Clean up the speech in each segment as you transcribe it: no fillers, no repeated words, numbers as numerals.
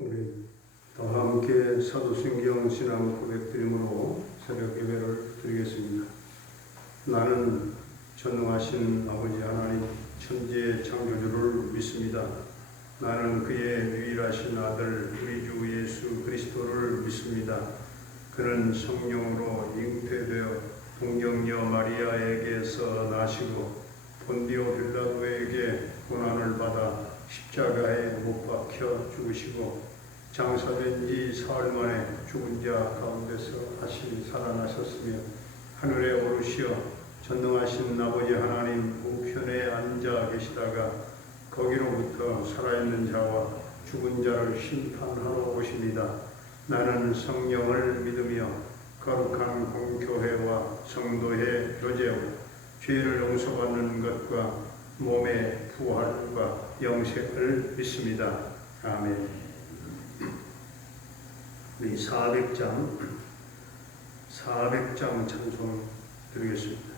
우리 다 함께 사도신경 신앙 고백드림으로 새벽 예배를 드리겠습니다. 나는 전능하신 아버지 하나님 천지의 창조주를 믿습니다. 나는 그의 유일하신 아들 우리 주 예수 그리스도를 믿습니다. 그는 성령으로 잉태되어 동정녀 마리아에게서 나시고 본디오 빌라도에게 고난을 받아 십자가에 못 박혀 죽으시고 장사된 지 사흘 만에 죽은 자 가운데서 다시 살아나셨으며 하늘에 오르시어 전능하신 아버지 하나님 우편에 앉아 계시다가 거기로부터 살아있는 자와 죽은 자를 심판하러 오십니다. 나는 성령을 믿으며 거룩한 공교회와 성도의 교제와 죄를 용서받는 것과 몸의 부활과 영생을 믿습니다. 아멘. 우리 400장 찬송 드리겠습니다.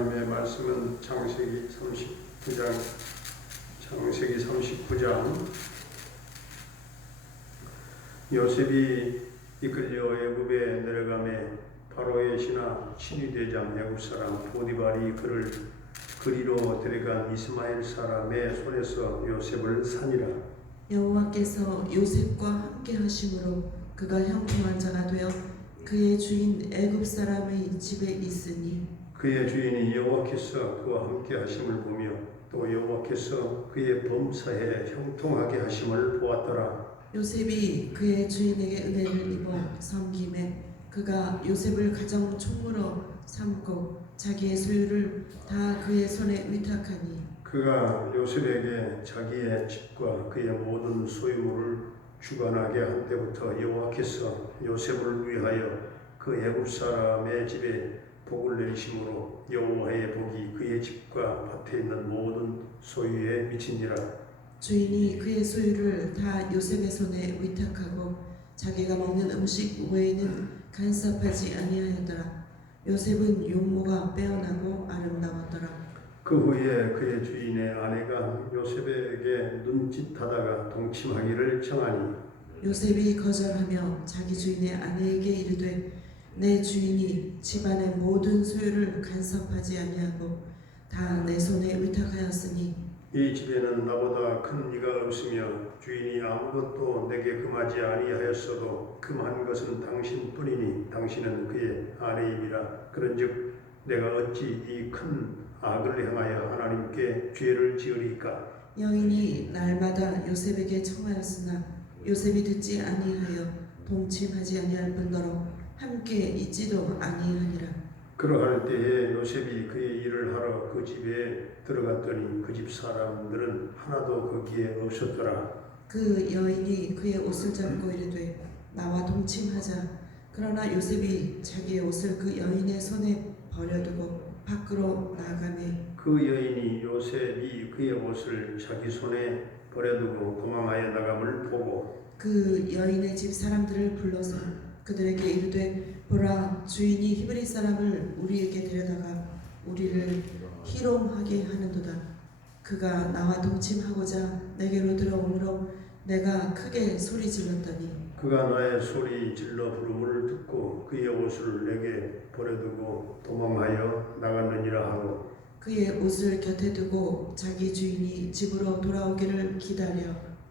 하나님의 말씀은 창세기 39장 요셉이 이끌려 애굽에 내려가매 바로의 신하 친위대장 애굽 사람 보디발이 그를 그리로 데려간 이스마엘 사람의 손에서 요셉을 산이라. 여호와께서 요셉과 함께 하심으로 그가 형통한 자가 되어 그의 주인 애굽 사람의 집에 있으니 그의 주인이 여호와께서 그와 함께 하심을 보며 또 여호와께서 그의 범사에 형통하게 하심을 보았더라. 요셉이 그의 주인에게 은혜를 입어 섬김에 그가 요셉을 가정 총무로 삼고 자기의 소유를 다 그의 손에 위탁하니 그가 요셉에게 자기의 집과 그의 모든 소유물을 주관하게 한 때부터 여호와께서 요셉을 위하여 그 애굽 사람의 집에 복을 내리심으로 여호와의 복이 그의 집과 밭에 있는 모든 소유에 미친지라. 주인이 그의 소유를 다 요셉의 손에 위탁하고 자기가 먹는 음식 외에는 간섭하지 아니하였더라. 요셉은 용모가 빼어나고 아름다웠더라. 그 후에 그의 주인의 아내가 요셉에게 눈짓하다가 동침하기를 청하니 요셉이 거절하며 자기 주인의 아내에게 이르되 내 주인이 집안의 모든 소유를 간섭하지 아니하고 다 내 손에 위탁하였으니 이 집에는 나보다 큰 이가 없으며 주인이 아무것도 내게 금하지 아니하였어도 금한 것은 당신뿐이니 당신은 그의 아내임이라. 그런즉 내가 어찌 이 큰 악을 행하여 하나님께 죄를 지으리까. 여인이 날마다 요셉에게 청하였으나 요셉이 듣지 아니하여 동침하지 아니할 뿐더러 함께 있지도 아니하니라. 그러할 때에 요셉이 그의 일을 하러 그 집에 들어갔더니 그 집 사람들은 하나도 거기에 없었더라. 그 여인이 그의 옷을 잡고 이르되 나와 동침하자. 그러나 요셉이 자기의 옷을 그 여인의 손에 버려두고 밖으로 나가매 그 여인이 요셉이 그의 옷을 자기 손에 버려두고 도망하여 나감을 보고 그 여인의 집 사람들을 불러서 그들에게 이르되 보라, 주인이 히브리 사람을 우리에게 데려다가 우리를 희롱하게 하는도다. 그가 나와 동침하고자 내게로 들어오므로 내가 크게 소리 질렀더니 그가 나의 소리 질러 부름을 듣고 그의 옷을 내게 버려두고 도망하여 나갔느니라 하고 그의 옷을 곁에 두고 자기 주인이 집으로 돌아오기를 기다려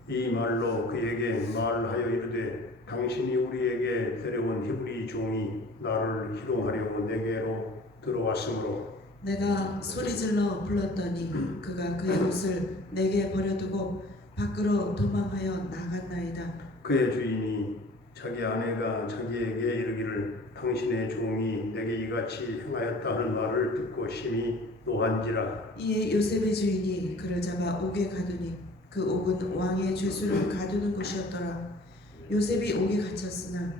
이 말로 그에게 말하여 이르되 당신이 우리에게 데려온 히브리 종이 나를 희롱하려고 내게로 들어왔으므로 내가 소리질러 불렀더니 그가 그의 옷을 내게 버려두고 밖으로 도망하여 나갔나이다. 그의 주인이 자기 아내가 자기에게 이르기를 당신의 종이 내게 이같이 행하였다 하는 말을 듣고 심히 노한지라. 이에 요셉의 주인이 그를 잡아 옥에 가두니 그 옥은 왕의 죄수를 가두는 곳이었더라. 요셉이 옥에 갇혔으나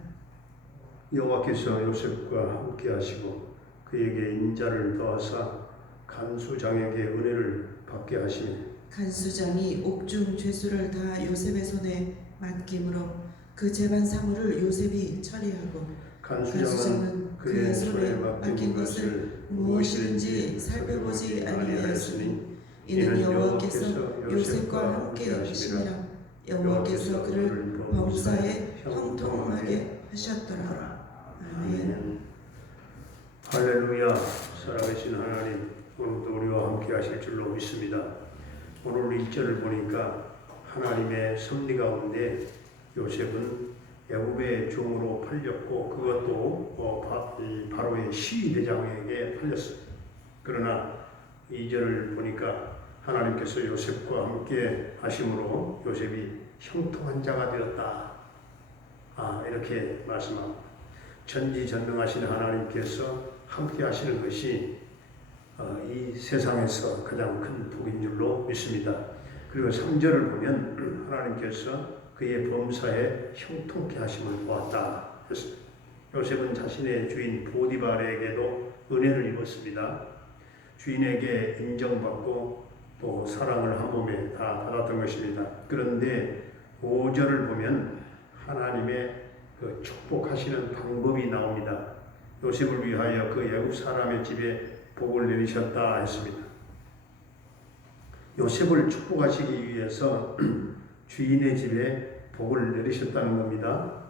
여호와께서 요셉과 함께 하시고 그에게 인자를 더하사 간수장에게 은혜를 받게 하시니 간수장이 옥중 죄수를 다 요셉의 손에 맡김으로 그 재반 사물을 요셉이 처리하고 간수장은 그의 손에 맡긴 것을 무엇이든지 살펴보지 아니하였으니 이는 여호와께서 요셉과 함께 하심이라. 여호와께서 그를 범사에 형통하게 하셨더라. 아멘. 할렐루야. 살아계신 하나님, 오늘도 우리와 함께 하실 줄로 믿습니다. 오늘 1절을 보니까 하나님의 섭리 가운데 요셉은 애굽의 종으로 팔렸고 그것도 바로의 시대장에게 팔렸습니다. 그러나 2절을 보니까 하나님께서 요셉과 함께 하심으로 요셉이 형통한 자가 되었다. 이렇게 말씀합니다. 전지전능하신 하나님께서 함께 하시는 것이 이 세상에서 가장 큰 복인 줄로 믿습니다. 그리고 3절을 보면 하나님께서 그의 범사에 형통케 하심을 보았다 했습니다. 요셉은 자신의 주인 보디발에게도 은혜를 입었습니다. 주인에게 인정받고 또 사랑을 한 몸에 다 받았던 것입니다. 그런데 5절을 보면 하나님의 그 축복하시는 방법이 나옵니다. 요셉을 위하여 그 애굽 사람의 집에 복을 내리셨다 했습니다. 요셉을 축복하시기 위해서 주인의 집에 복을 내리셨다는 겁니다.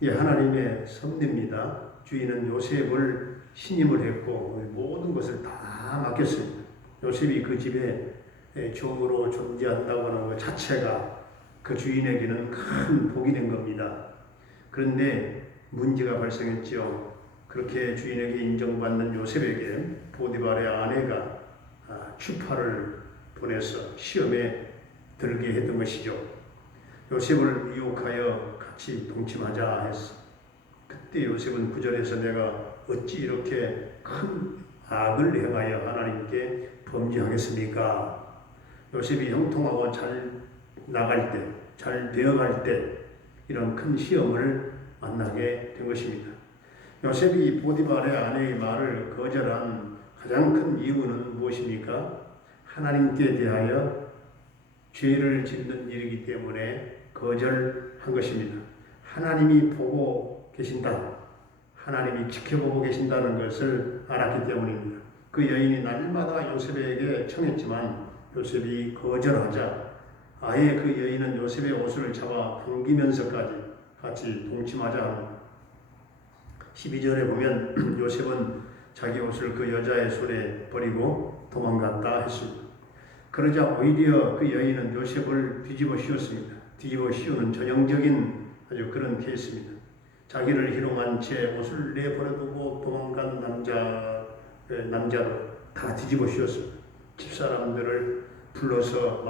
이게 하나님의 섭리입니다. 주인은 요셉을 신임을 했고 모든 것을 다 맡겼습니다. 요셉이 그 집에 종으로 존재한다고 하는 것 자체가 그 주인에게는 큰 복이 된 겁니다. 그런데 문제가 발생했죠. 그렇게 주인에게 인정받는 요셉에게 보디발의 아내가 추파를 보내서 시험에 들게 했던 것이죠. 요셉을 유혹하여 같이 동침하자 했어. 그때 요셉은 9절에서 내가 어찌 이렇게 큰 악을 행하여 하나님께 범죄하겠습니까? 요셉이 형통하고 잘 나갈 때, 잘 되어갈 때 이런 큰 시험을 만나게 된 것입니다. 요셉이 보디발의 아내의 말을 거절한 가장 큰 이유는 무엇입니까? 하나님께 대하여 죄를 짓는 일이기 때문에 거절한 것입니다. 하나님이 보고 계신다. 하나님이 지켜보고 계신다는 것을 알았기 때문입니다. 그 여인이 날마다 요셉에게 청했지만 요셉이 거절하자 아예 그 여인은 요셉의 옷을 잡아 당기면서까지 같이 동침하자 합니다. 12절에 보면 요셉은 자기 옷을 그 여자의 손에 버리고 도망갔다 했습니다. 그러자 오히려 그 여인은 요셉을 뒤집어 씌웠습니다. 뒤집어 씌우는 전형적인 아주 그런 케이스입니다. 자기를 희롱한 채 옷을 내버려두고 도망간 남자로 다 뒤집어 씌웠습니다. 집사람들을 불러서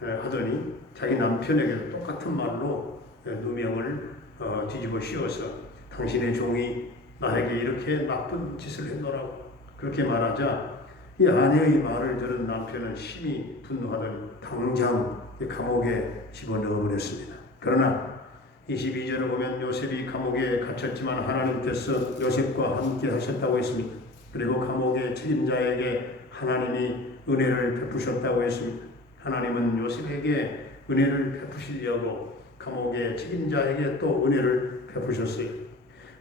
말하더니 자기 남편에게도 똑같은 말로 누명을 뒤집어 씌워서 당신의 종이 나에게 이렇게 나쁜 짓을 했노라고 그렇게 말하자 이 아내의 말을 들은 남편은 심히 분노하더니 당장 감옥에 집어넣어 버렸습니다. 그러나 22절을 보면 요셉이 감옥에 갇혔지만 하나님께서 요셉과 함께 하셨다고 했습니다. 그리고 감옥의 책임자에게 하나님이 은혜를 베푸셨다고 했습니다. 하나님은 요셉에게 은혜를 베푸시려고 감옥의 책임자에게 또 은혜를 베푸셨어요.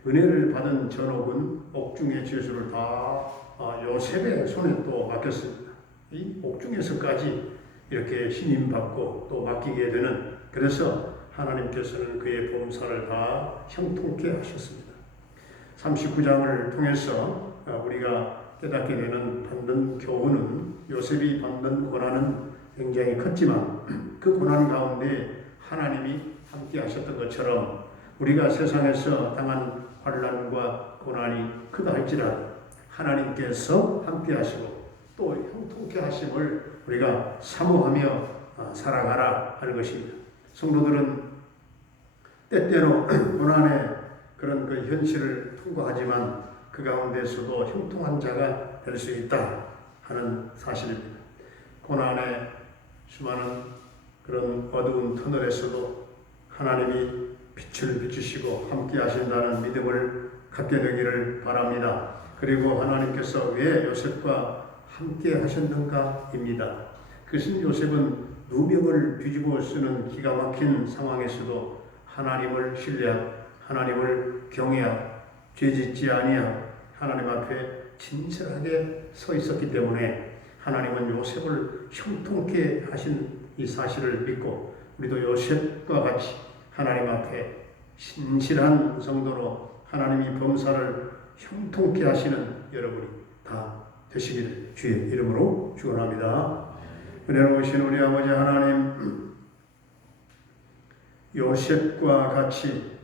은혜를 받은 전옥은 옥중의 죄수를 다 요셉의 손에 또 맡겼습니다. 이 옥중에서까지 이렇게 신임받고 또 맡기게 되는 그래서 하나님께서는 그의 범사를 다 형통케 하셨습니다. 39장을 통해서 우리가 깨닫게 되는 받는 교훈은 요셉이 받는 고난은 굉장히 컸지만 그 고난 가운데 하나님이 함께 하셨던 것처럼 우리가 세상에서 당한 환난과 고난이 크다 할지라도 하나님께서 함께 하시고 또 형통케 하심을 우리가 사모하며 살아가라 하는 것입니다. 성도들은 때때로 고난의 그런 그 현실을 통과하지만 그 가운데서도 형통한 자가 될 수 있다 하는 사실입니다. 고난의 수많은 그런 어두운 터널에서도 하나님이 빛을 비추시고 함께 하신다는 믿음을 갖게 되기를 바랍니다. 그리고 하나님께서 왜 요셉과 함께 하셨는가입니다. 그것은 요셉은 누명을 뒤집어 쓰는 기가 막힌 상황에서도 하나님을 신뢰하고 하나님을 경외하고 죄짓지 아니하고 하나님 앞에 진실하게 서 있었기 때문에 하나님은 요셉을 형통케 하신 이 사실을 믿고 우리도 요셉과 같이 하나님 앞에 신실한 성도로 하나님이 범사를 형통케 하시는 여러분이 다 되시기를 주의 이름으로 축원합니다. 은혜로우신 우리 아버지 하나님, 요셉과 같이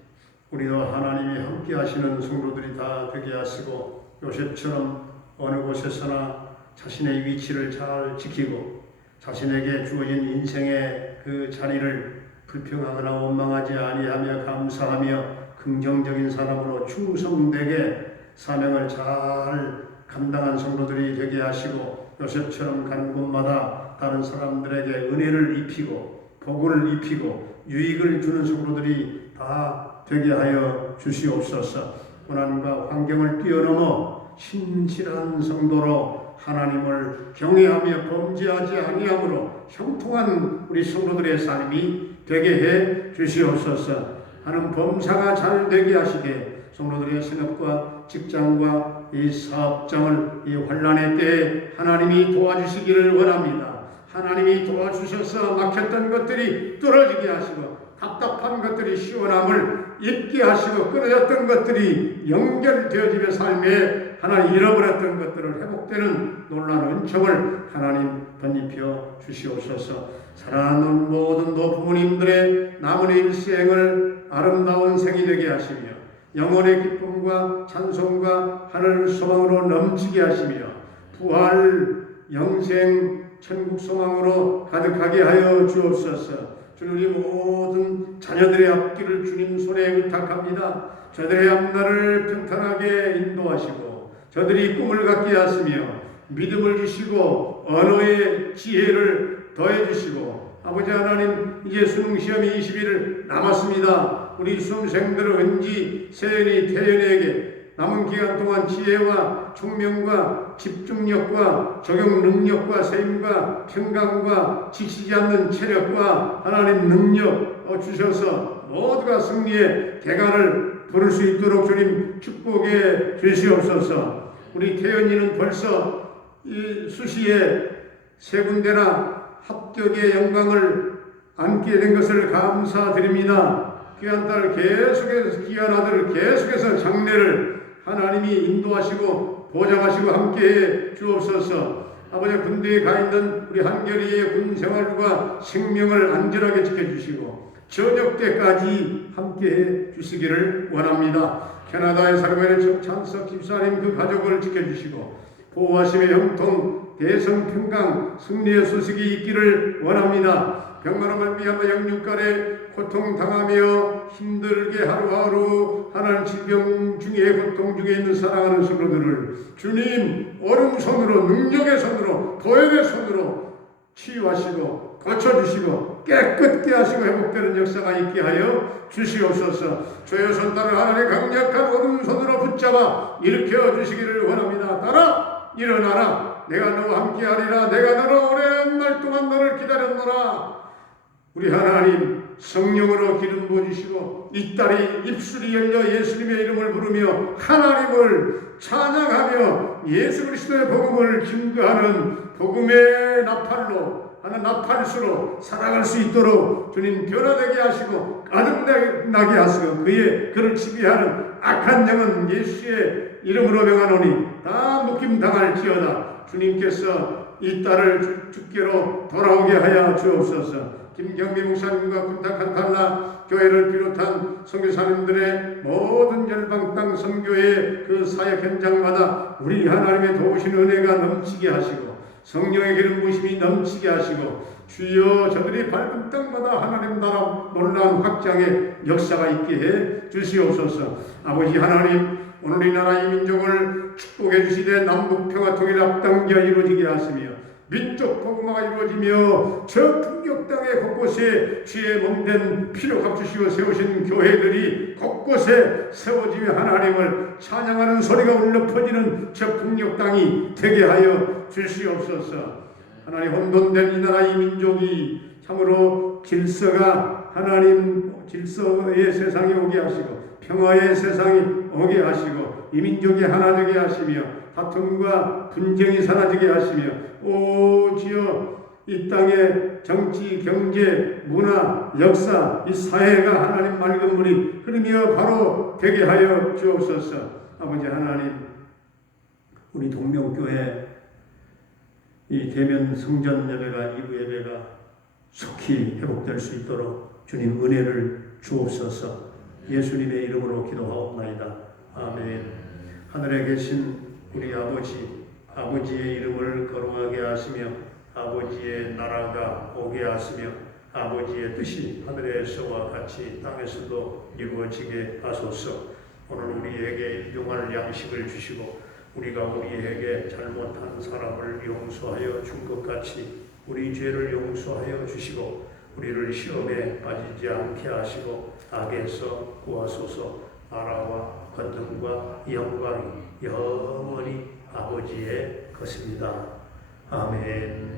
우리도 하나님이 함께 하시는 성도들이 다 되게 하시고 요셉처럼 어느 곳에서나 자신의 위치를 잘 지키고 자신에게 주어진 인생의 그 자리를 불평하거나 원망하지 아니하며 감사하며 긍정적인 사람으로 충성되게 사명을 잘 감당한 성도들이 되게 하시고 요셉처럼 가는 곳마다 다른 사람들에게 은혜를 입히고 복을 입히고 유익을 주는 성도들이 다 되게 하여 주시옵소서. 고난과 환경을 뛰어넘어 신실한 성도로 하나님을 경외하며 범죄하지 아니함으로 형통한 우리 성도들의 삶이 되게 해 주시옵소서. 하는 범사가 잘 되게 하시게 성도들의 생업과 직장과 이 사업장을 이 환난의 때에 하나님이 도와주시기를 원합니다. 하나님이 도와주셔서 막혔던 것들이 뚫어지게 하시고 답답한 것들이 시원함을 잊게 하시고 끊어졌던 것들이 연결되어지며 삶에 하나님 잃어버렸던 것들을 회복되는 놀라운 은총을 하나님 덧입혀 주시옵소서. 사랑하는 모든 부모님들의 남은 일생을 아름다운 생이 되게 하시며 영혼의 기쁨과 찬송과 하늘 소망으로 넘치게 하시며 부활 영생 천국 소망으로 가득하게 하여 주옵소서. 주님 모든 자녀들의 앞길을 주님 손에 의탁합니다. 저들의 앞날을 평탄하게 인도하시고 저들이 꿈을 갖게 하시며 믿음을 주시고 언어의 지혜를 더해 주시고 아버지 하나님 이제 수능시험이 20일 남았습니다. 우리 수험생들을 은지 세연이 태연에게 남은 기간 동안 지혜와 총명과 집중력과 적용 능력과 세임과 평강과 지치지 않는 체력과 하나님 능력 주셔서 모두가 승리의 대가를 부를 수 있도록 주님 축복해 주시옵소서. 우리 태연이는 벌써 이 수시에 3군데나 합격의 영광을 안게 된 것을 감사드립니다. 귀한 딸 계속해서, 귀한 아들 계속해서 장래를 하나님이 인도하시고 보장하시고 함께해 주옵소서. 아버지, 군대에 가 있는 우리 한결이의 군 생활과 생명을 안전하게 지켜주시고 저녁 때까지 함께해 주시기를 원합니다. 캐나다에 살고 있는 찬석 집사님 그 가족을 지켜주시고 보호하심의 형통 대성 평강 승리의 소식이 있기를 원합니다. 병마로 말미암아 영육간에 고통당하며 힘들게 하루하루 하나님 질병 중에 고통 중에 있는 사랑하는 성도들을 주님 오른손으로 능력의 손으로 보혈의 손으로 치유하시고 고쳐주시고 깨끗게 하시고 회복되는 역사가 있게 하여 주시옵소서. 주의 손달을 하나님의 강력한 오른손으로 붙잡아 일으켜 주시기를 원합니다. 따라 일어나라. 내가 너와 함께하리라. 내가 너로 오랜 날 동안 너를 기다렸노라. 우리 하나님 성령으로 기름 부어주시고 이 딸이 입술이 열려 예수님의 이름을 부르며 하나님을 찬양하며 예수 그리스도의 복음을 증거하는 복음의 나팔로 하는 나팔수로 살아갈 수 있도록 주님 변화되게 하시고 가득나게 하시고 그를 지배하는 악한 영은 예수의 이름으로 명하노니 다 묶임당할지어다. 주님께서 이 딸을 주께로 돌아오게 하여 주옵소서. 김경미 목사님과 군탁한 달라 교회를 비롯한 선교사님들의 모든 열방 땅 선교의 그 사역 현장마다 우리 하나님의 도우신 은혜가 넘치게 하시고 성령의 기름 부으심이 넘치게 하시고 주여 저들이 밟은 땅마다 하나님 나라 놀라운 확장의 역사가 있게 해 주시옵소서. 아버지 하나님, 오늘 이 나라 이 민족을 축복해 주시되 남북 평화 통일 앞당겨 이루어지게 하시며 민족 복음화가 이루어지며 저 북녘 땅의 곳곳에 주의 몸된 피로 값주시고 세우신 교회들이 곳곳에 세워지며 하나님을 찬양하는 소리가 울려 퍼지는 저 북녘 땅이 되게 하여 주시옵소서. 하나님, 혼돈된 이 나라 이 민족이 참으로 질서가 하나님 질서의 세상에 오게 하시고 평화의 세상이 오게 하시고 이 민족이 하나 되게 하시며 다툼과 분쟁이 사라지게 하시며 오 주여 이 땅의 정치, 경제, 문화, 역사, 이 사회가 하나님 맑은 물이 흐르며 바로 되게 하여 주옵소서. 아버지 하나님, 우리 동명교회 이 대면 성전 예배가 이부 예배가 속히 회복될 수 있도록 주님 은혜를 주옵소서. 예수님의 이름으로 기도하옵나이다. 아멘. 하늘에 계신 우리 아버지의 이름을 거룩하게 하시며 아버지의 나라가 오게 하시며 아버지의 뜻이 하늘에서와 같이 땅에서도 이루어지게 하소서. 오늘 우리에게 일용할 양식을 주시고 우리가 우리에게 잘못한 사람을 용서하여 준 것 같이 우리 죄를 용서하여 주시고 우리를 시험에 빠지지 않게 하시고 악에서 구하소서. 나라와 권능과 영광이 영원히 아버지의 것입니다. 아멘.